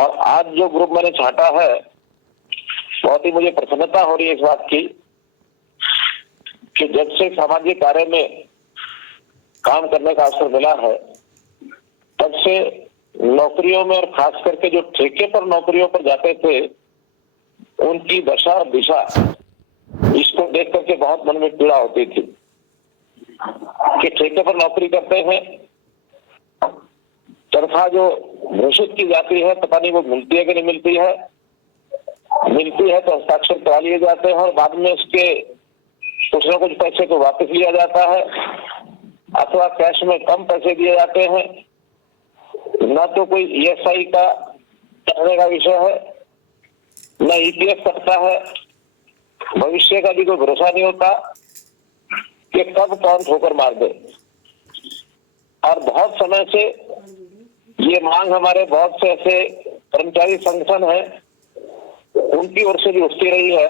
और आज जो ग्रुप मैंने छांटा है, बहुत ही मुझे प्रसन्नता हो रही है इस बात की कि जब से सामाजिक कार्य में काम करने का अवसर मिला है, तब से नौकरियों में और खास करके जो ठेके पर नौकरियों पर जाते थे, उनकी दशा और दिशा इसको देख करके बहुत मन में पीड़ा होती थी कि ठेके पर नौकरी करते हैं, तनख्वाह जो घोषित की जाती है पता नहीं वो मिलती है कि नहीं मिलती है, मिलती है तो हस्ताक्षर करा लिए जाते हैं और बाद में उसके कुछ न कुछ पैसे को वापस लिया जाता है अथवा कैश में कम पैसे दिए जाते हैं। न तो कोई ईएसआई का करने का विषय है, न ईपीएफ करता है, भविष्य का भी कोई भरोसा नहीं होता कि कब कौन ठोकर मार दे। और बहुत समय से ये मांग हमारे बहुत से ऐसे कर्मचारी संगठन है, उनकी ओर से भी उठती रही है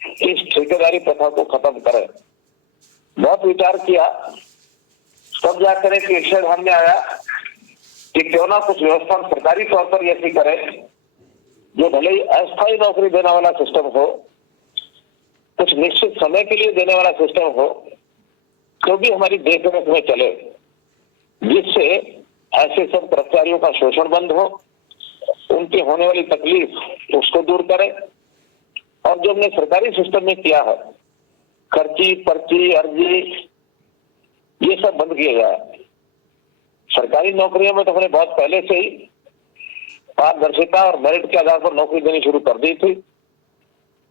कि इस ठेकेदारी प्रथा को खत्म करें। बहुत विचार किया, तब जाकर एक विषय ध्यान में आया कि क्यों ना कुछ व्यवस्था सरकारी तौर पर ऐसी करे जो भले ही अस्थायी नौकरी देने वाला सिस्टम हो, कुछ निश्चित समय के लिए देने वाला सिस्टम हो, तो भी हमारी देखरेख में चले, जिससे ऐसे सब कर्मचारियों का शोषण बंद हो, उनकी होने वाली तकलीफ उसको दूर करे। और जो हमने सरकारी सिस्टम में किया है, खर्ची, पर्ची, अर्जी, ये सब बंद किया जाए। सरकारी नौकरियों में तो हमने बहुत पहले से ही पारदर्शिता और मेरिट के आधार पर नौकरी देनी शुरू कर दी थी,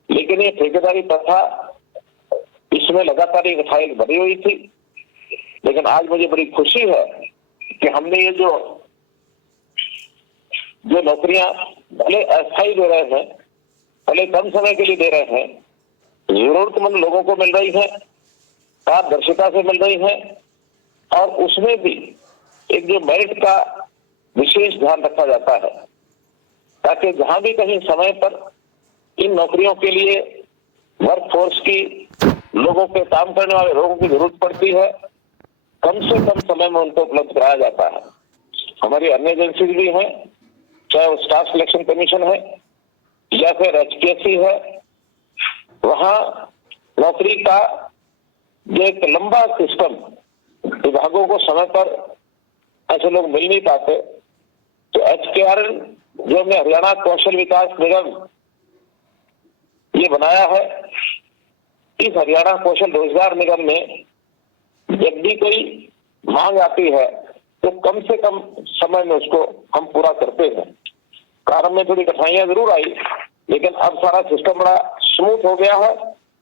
लेकिन ये ठेकेदारी प्रथा इसमें लगातार एक फाइल भरी हुई थी। लेकिन आज मुझे बड़ी खुशी है कि हमने ये जो नौकरियां भले अस्थायी दे रहे हैं, भले कम समय के लिए दे रहे हैं, जरूरतमंद लोगों को मिल रही है, पारदर्शिता से मिल रही है, और उसमें भी एक जो मेरिट का विशेष ध्यान रखा जाता है, ताकि जहां भी कहीं समय पर इन नौकरियों के लिए वर्कफोर्स की, लोगों के काम करने वाले लोगों की जरूरत पड़ती है, कम से कम समय में उनको उपलब्ध कराया जाता है। हमारी अन्य एजेंसी भी है, चाहे वो स्टाफ सिलेक्शन कमीशन है या फिर एचपीएससी है, वहां नौकरी का जो एक लंबा सिस्टम, विभागों को समय पर ऐसे लोग मिल नहीं पाते, तो एचकेआरएन जो हमने हरियाणा कौशल विकास निगम ये बनाया है, इस हरियाणा कौशल रोजगार निगम में जब भी कोई मांग आती है तो कम से कम समय में उसको हम पूरा करते हैं। प्रारंभ में थोड़ी कठिनाइयां जरूर आई, लेकिन अब सारा सिस्टम बड़ा स्मूथ हो गया है।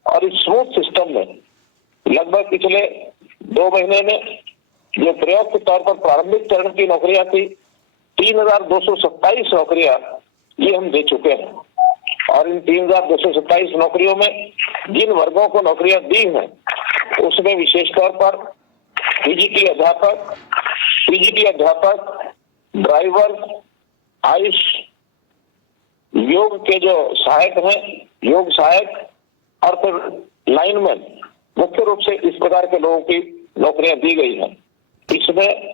और इस स्मूथ सिस्टम में लगभग पिछले 2 महीने में जो प्रयोग के तौर पर प्रारंभिक चरण की नौकरियां थी, 3227 नौकरियां ये हम दे चुके हैं। और इन 3227 नौकरियों में जिन वर्गों को नौकरियां दी हैं, उसमें विशेष तौर पर पीजीटी अध्यापक, ड्राइवर, आयुष, योग के जो सहायक हैं, योग सहायक, और फिर लाइनमैन, मुख्य रूप से इस प्रकार के लोगों की नौकरियां दी गई हैं। इसमें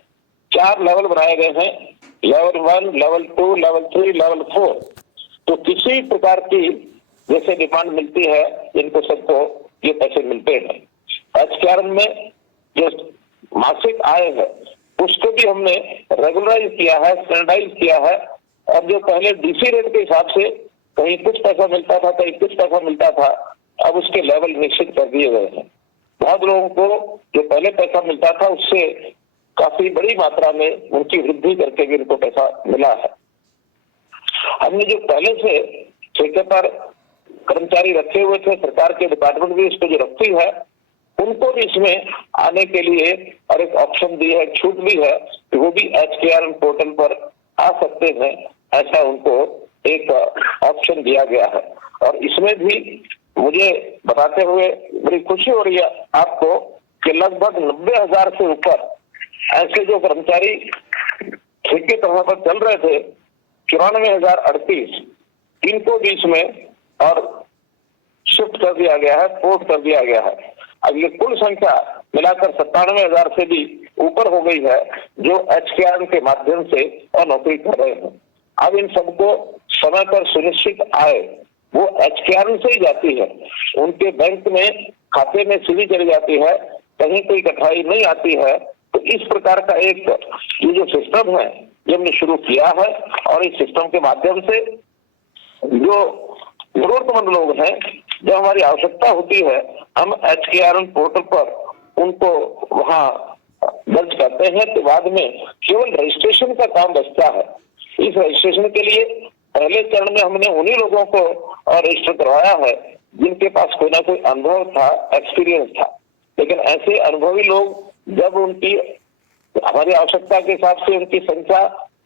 4 लेवल बनाए गए हैं, लेवल 1, लेवल 2, लेवल 3, लेवल 4। तो किसी प्रकार की जैसे डिमांड मिलती है, इनको सबको ये पैसे मिलते हैं। एचकेआरएन में जो मासिक आय है उसको भी हमने रेगुलराइज किया है, स्टैंडर्डाइज किया है। और जो पहले डीसी रेट के हिसाब से कहीं कुछ पैसा मिलता था, कहीं कुछ पैसा मिलता था, अब उसके लेवल निश्चित कर दिए गए हैं। बहुत लोगों को जो पहले पैसा मिलता था उससे काफी बड़ी मात्रा में उनकी वृद्धि करके भी उनको पैसा मिला है। हमने जो पहले से ठेके पर कर्मचारी रखे हुए थे, सरकार के डिपार्टमेंट भी इसको जो रखती है, उनको भी इसमें आने के लिए और एक ऑप्शन दी है, छूट भी है कि वो भी एचकेआरएन पोर्टल पर आ सकते हैं। ऐसा उनको एक ऑप्शन दिया गया है। और इसमें भी मुझे बताते हुए बड़ी खुशी हो रही है आपको कि लगभग 90,000 से ऊपर ऐसे जो कर्मचारी ठेके तरह पर चल रहे थे, 94,038, इनको भी इसमें और शिफ्ट कर दिया गया है, पोर्ट कर दिया गया है। अब ये कुल संख्या मिलाकर 97,000 से भी ऊपर हो गई है जो एचकेआरएन के माध्यम से और नौकरी कर रहे हैं। अब इन सबको समय पर सुनिश्चित आए वो HKRN से ही जाती है, उनके बैंक में खाते में सीधी चली जाती है, कहीं कोई कठिनाई नहीं आती है। तो इस प्रकार का एक ये जो सिस्टम है ये हमने शुरू किया है और इस सिस्टम के माध्यम से जो जरूरतमंद लोग हैं, जब हमारी आवश्यकता होती है, हम HKRN पोर्टल पर उनको वहां दर्ज करते हैं। तो बाद में केवल रजिस्ट्रेशन का काम बचता है। इस रजिस्ट्रेशन के लिए पहले चरण में हमने उन्हीं लोगों को रजिस्टर करवाया है जिनके पास कोई ना कोई अनुभव था, एक्सपीरियंस था। लेकिन ऐसे अनुभवी लोग जब उनकी हमारी आवश्यकता के हिसाब से उनकी संख्या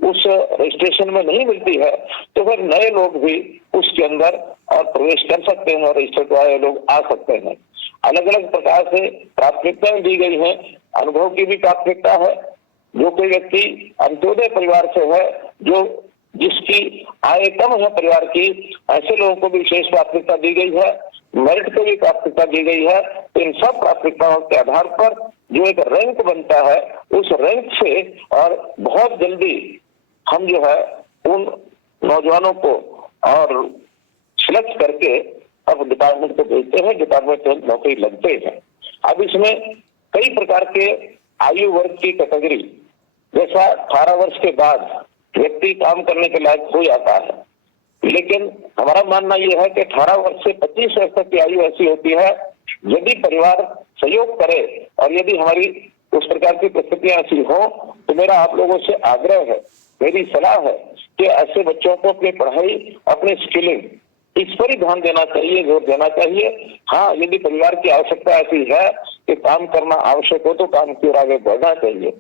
उस रजिस्ट्रेशन में नहीं मिलती है, तो फिर नए लोग भी उसके अंदर और प्रवेश कर सकते हैं और रजिस्टर्ड वाले लोग आ सकते हैं। अलग अलग प्रकार से प्राथमिकताएं दी गई हैं। अनुभव की भी प्राथमिकता है। जो कोई व्यक्ति अंत्योदय परिवार से है, जो जिसकी आय कम है परिवार की, ऐसे लोगों को भी विशेष प्राथमिकता दी गई है। मेरिट को भी प्राथमिकता दी गई है। तो इन सब प्राथमिकताओं के आधार पर जो एक रैंक बनता है, उस रैंक से और बहुत जल्दी हम जो है उन नौजवानों को और सिलेक्ट करके अब डिपार्टमेंट को भेजते हैं, डिपार्टमेंट में नौकरी लगते हैं। अब इसमें कई प्रकार के आयु वर्ग की कैटेगरी, जैसा 18 वर्ष के बाद व्यक्ति काम करने के लायक हो जाता है, लेकिन हमारा मानना यह है कि 18 वर्ष से 25 वर्ष तक की आयु ऐसी होती है, यदि परिवार सहयोग करे और यदि हमारी उस प्रकार की परिस्थितियां ऐसी हो, तो मेरा आप लोगों से आग्रह है, मेरी सलाह है कि ऐसे बच्चों को अपनी पढ़ाई, अपनी स्किलिंग, इस पर ही ध्यान देना चाहिए, जोर देना चाहिए। हाँ, यदि परिवार की आवश्यकता ऐसी है कि काम करना आवश्यक हो तो काम की ओर आगे बढ़ना चाहिए।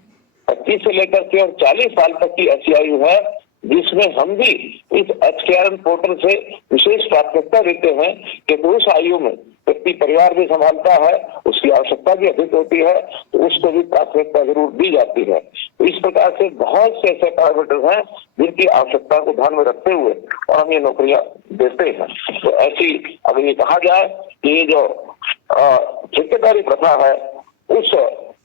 25 से लेकर के और 40 साल तक की ऐसी आयु है जिसमें हम भी इस HKRN पोर्टल से विशेष प्राथमिकता देते हैं कि उस आयु में व्यक्ति परिवार भी संभालता है, उसकी आवश्यकता भी अधिक होती है, तो उसको भी प्राथमिकता जरूर दी जाती है। तो इस प्रकार से बहुत से ऐसे पैरामीटर हैं जिनकी आवश्यकता को ध्यान में रखते हुए और हम ये नौकरियां देते हैं। तो ऐसी अगर ये कहा जाए कि ये जो ठेकेदारी प्रथा है, उस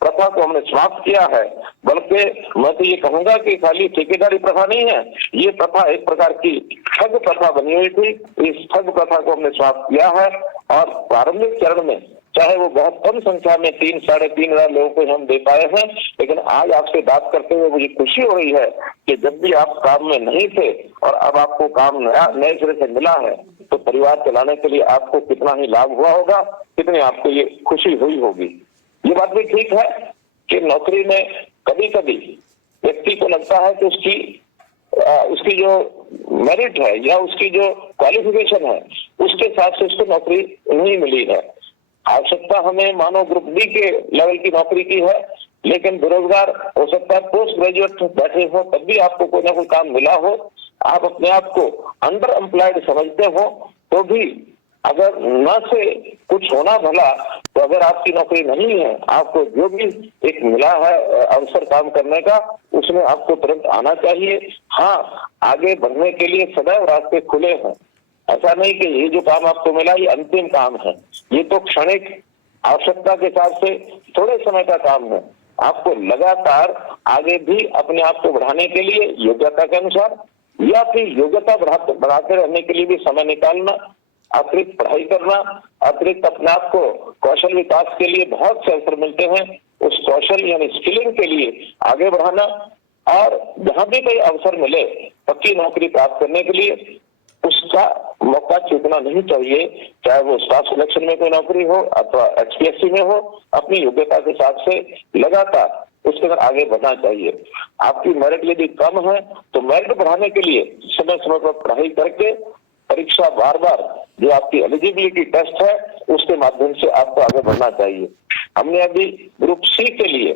प्रथा को हमने समाप्त किया है। बल्कि मैं तो ये कहूंगा कि खाली ठेकेदारी प्रथा नहीं है, ये प्रथा एक प्रकार की ठग प्रथा बनी हुई थी। इस ठग प्रथा को हमने समाप्त किया है और प्रारंभिक चरण में चाहे वो बहुत कम संख्या में 3 साढ़े 3 हजार लोगों को हम दे पाए हैं, लेकिन आज आपसे बात करते हुए मुझे खुशी हो रही है कि जब भी आप काम में नहीं थे और अब आपको काम नए सिरे से मिला है, तो परिवार चलाने के लिए आपको कितना ही लाभ हुआ होगा, कितनी आपको ये खुशी हुई होगी। ये बात भी ठीक है कि नौकरी में कभी कभी व्यक्ति को लगता है कि उसकी जो मेरिट है या उसकी जो क्वालिफिकेशन है, उसके हिसाब से उसको नौकरी नहीं मिली है। आवश्यकता हमें मानो ग्रुप डी के लेवल की नौकरी की है, लेकिन बेरोजगार हो सकता है, पोस्ट ग्रेजुएट बैठे हो, तब भी आपको कोई ना कोई काम मिला हो, आप अपने आप को अंडर एम्प्लॉयड समझते हो, तो भी अगर न से कुछ होना भला, तो अगर आपकी नौकरी नहीं है, आपको जो भी एक मिला है अवसर काम करने का, उसमें आपको तुरंत आना चाहिए। हाँ, आगे बढ़ने के लिए सदैव रास्ते खुले हैं। ऐसा नहीं कि ये जो काम आपको मिला ये अंतिम काम है, ये तो क्षणिक आवश्यकता के हिसाब से थोड़े समय का काम है। आपको लगातार आगे भी अपने आप को बढ़ाने के लिए योग्यता के अनुसार या फिर योग्यता बढ़ाते रहने के लिए भी समय निकालना, अतिरिक्त पढ़ाई करना, अतिरिक्त अपने आप को कौशल विकास के लिए बहुत से अवसर मिलते हैं, उस कौशल यानी स्किलिंग के लिए आगे बढ़ाना, और जहां भी कोई अवसर मिले पक्की नौकरी प्राप्त करने के लिए उसका मौका चूकना नहीं चाहिए। चाहे वो स्टाफ सिलेक्शन में कोई नौकरी हो अथवा HPSC में हो, अपनी योग्यता के हिसाब से लगातार उसके अंदर आगे बढ़ना चाहिए। आपकी मेरिट यदि कम है तो मेरिट बढ़ाने के लिए समय समय पर पढ़ाई करके परीक्षा बार बार जो आपकी एलिजिबिलिटी टेस्ट है उसके माध्यम से आपको आगे बढ़ना चाहिए। हमने अभी ग्रुप C के लिए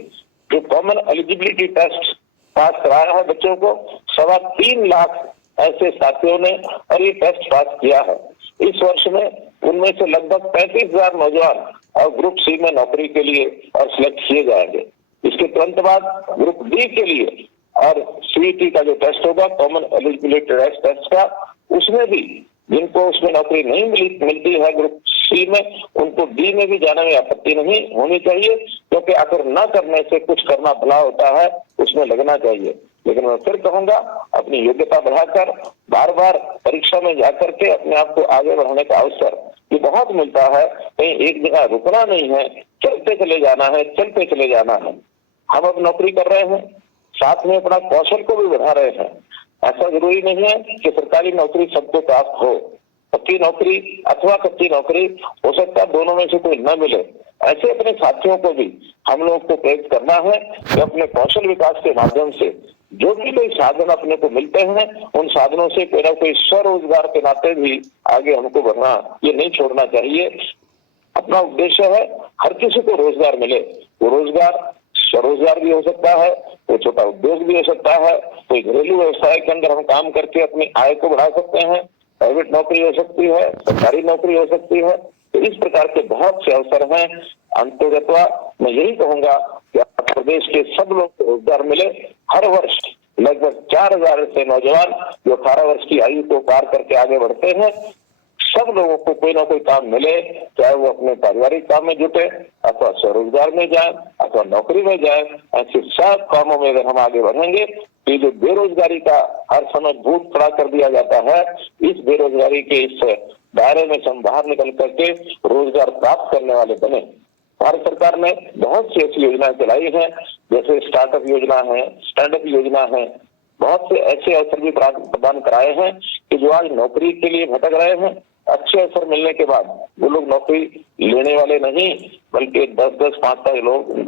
जो कॉमन एलिजिबिलिटी टेस्ट पास कराया है बच्चों को, 3.25 लाख ऐसे साथियों ने और ये टेस्ट पास किया है। इस वर्ष में उनमें से लगभग 35,000 नौजवान और ग्रुप C में नौकरी के लिए और सिलेक्ट किए जाएंगे। इसके तुरंत बाद ग्रुप D के लिए और CET का जो टेस्ट होगा, कॉमन एलिजिबिलिटी टेस्ट का, उसमें भी जिनको उसमें नौकरी नहीं मिलती है ग्रुप C में, उनको D में भी जाने में आपत्ति नहीं होनी चाहिए, क्योंकि आखिर न करने से कुछ करना भला होता है, उसमें लगना चाहिए। लेकिन मैं फिर कहूंगा, अपनी योग्यता बढ़ाकर बार बार परीक्षा में जाकर के अपने आप को आगे बढ़ाने का अवसर ये बहुत मिलता है। कहीं एक जगह रुकना नहीं है, चलते चले जाना है, चलते चले जाना है। हम अब नौकरी कर रहे हैं, साथ में अपना कौशल को भी बढ़ा रहे हैं। ऐसा जरूरी नहीं है कि सरकारी नौकरी सबको प्राप्त हो। पक्की नौकरी अथवा कच्ची नौकरी, हो सकता है दोनों में से कोई न मिले। ऐसे अपने साथियों को भी हम लोग को प्रेरित करना है कि अपने कौशल विकास के माध्यम से जो भी कोई साधन अपने को मिलते हैं, उन साधनों से कोई ना कोई स्वरोजगार के नाते भी आगे हमको बढ़ना ये नहीं छोड़ना चाहिए। अपना उद्देश्य है हर किसी को रोजगार मिले। वो रोजगार स्वरोजगार भी हो सकता है, कोई छोटा उद्योग भी हो सकता है, कोई घरेलू व्यवसाय के अंदर हम काम करके अपनी आय को बढ़ा सकते हैं, प्राइवेट नौकरी हो सकती है, सरकारी नौकरी हो सकती है। तो इस प्रकार के बहुत से अवसर हैं। अंततः मैं यही कहूंगा कि प्रदेश के सब लोग को रोजगार मिले। हर वर्ष लगभग 4000 से नौजवान जो 18 वर्ष की आयु को पार करके आगे बढ़ते हैं, सब लोगों को कोई ना कोई काम मिले, चाहे वो अपने पारिवारिक काम में जुटे अथवा स्वरोजगार में जाए अथवा नौकरी में जाए। ऐसे सब कामों में अगर हम आगे बढ़ेंगे तो ये जो बेरोजगारी का हर समय भूत खड़ा कर दिया जाता है, इस बेरोजगारी के इस दायरे में से हम बाहर निकल करके रोजगार प्राप्त करने वाले बने। भारत सरकार ने बहुत सी ऐसी योजनाएं चलाई हैं, जैसे स्टार्टअप योजना है, स्टैंडअप योजना है। बहुत से ऐसे अवसर भी प्रदान कराए हैं कि जो आज नौकरी के लिए भटक रहे हैं, अच्छे अवसर मिलने के बाद वो लोग नौकरी लेने वाले नहीं बल्कि 10-10, 5-5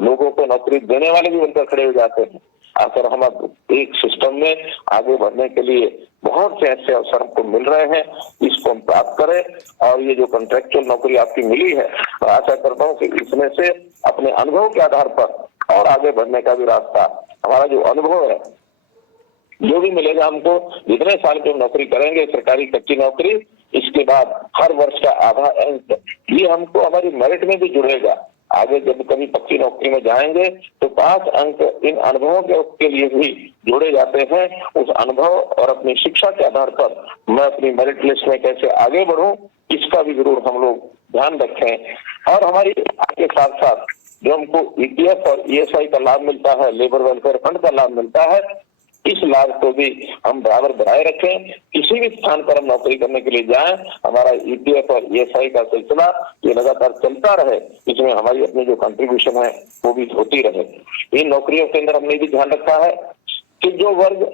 लोगों को नौकरी देने वाले भी बनकर खड़े हो जाते हैं। आखिर हम अब एक सिस्टम में आगे बढ़ने के लिए बहुत से ऐसे अवसर हमको मिल रहे हैं, इसको हम प्राप्त करें। और ये जो कॉन्ट्रेक्चुअल नौकरी आपकी मिली है, मैं आशा करता हूँ कि इसमें से अपने अनुभव के आधार पर और आगे बढ़ने का भी रास्ता, हमारा जो अनुभव है जो भी मिलेगा हमको, जितने साल की हम नौकरी करेंगे सरकारी कच्ची नौकरी, इसके बाद हर वर्ष का आधा अंक ये हमको हमारी मेरिट में भी जुड़ेगा। आगे जब कभी पक्की नौकरी में जाएंगे तो 5 अंक इन अनुभवों के लिए भी जोड़े जाते हैं। उस अनुभव और अपनी शिक्षा के आधार पर मैं अपनी मेरिट लिस्ट में कैसे आगे बढ़ूं, इसका भी जरूर हम लोग ध्यान रखें। और हमारी आगे साथ साथ जो हमको ईपीएफ और ईएसआई का लाभ मिलता है, लेबर वेलफेयर फंड का लाभ मिलता है, इस लाभ को भी हम बराबर बनाए रखें। किसी भी स्थान पर हम नौकरी करने के लिए जाएं, हमारा ईपीएफ और ईएसआई का सिलसिला ये लगातार चलता रहे, इसमें हमारी अपनी जो कंट्रीब्यूशन है वो भी होती रहे। इन नौकरियों के अंदर हमने भी ध्यान रखा है कि जो वर्ग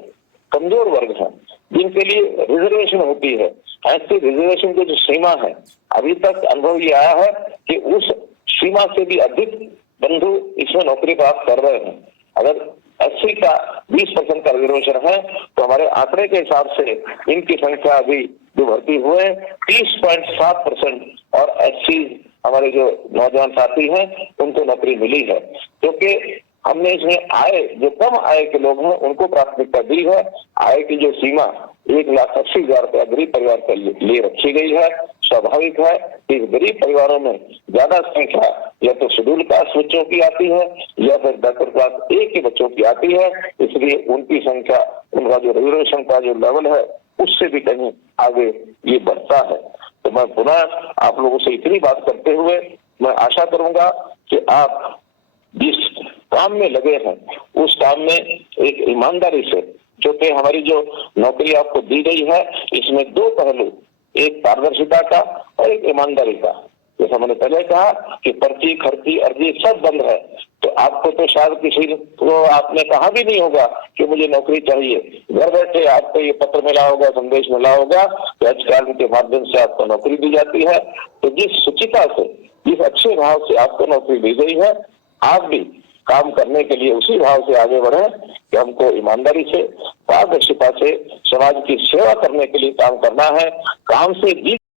कमजोर वर्ग है, जिनके लिए रिजर्वेशन होती है, ऐसी रिजर्वेशन की जो सीमा है, अभी तक अनुभव ये आया है कि उस सीमा से भी अधिक बंधु इसमें नौकरी प्राप्त कर रहे हैं। अगर 80 का 20% का रिजर्वेशन है तो हमारे आंकड़े के हिसाब से इनकी संख्या अभी जो भर्ती हुए 30.7% और 80 हमारे जो नौजवान साथी हैं उनको नौकरी मिली है। क्योंकि हमने इसमें आय जो कम आय के लोग हैं उनको प्राथमिकता दी है। आय की जो सीमा 1,80,000 रुपया गरीब परिवार के लिए रखी गई है। स्वाभाविक है कि गरीब परिवारों में ज्यादा संख्या या तो शेड्यूल कास्ट बच्चों की आती है या फिर बैकवर्ड क्लास ए के बच्चों की आती है, इसलिए उनकी संख्या, उनका जो रिजर्वेशन का जो लेवल है उससे भी कहीं आगे ये बढ़ता है। तो मैं पुनः आप लोगों से इतनी बात करते हुए मैं आशा करूंगा कि आप जिस काम में लगे हैं उस काम में एक ईमानदारी से, क्योंकि हमारी जो नौकरी आपको दी गई है इसमें 2 पहलू, एक पारदर्शिता का और एक ईमानदारी का। जैसा मैंने पहले कहा कि पर्ची खर्ची अर्जी सब बंद है, तो आपको तो शायद किसी को आपने कहा भी नहीं होगा कि मुझे नौकरी चाहिए। घर बैठे आपको ये पत्र मिला होगा, संदेश मिला होगा कि एचआर के माध्यम से आपको नौकरी दी जाती है। तो जिस शुचिता से, जिस अच्छे भाव से आपको नौकरी दी गई है, आप भी काम करने के लिए उसी भाव से आगे बढ़े कि हमको ईमानदारी से, पारदर्शिता से समाज की सेवा करने के लिए काम करना है। काम से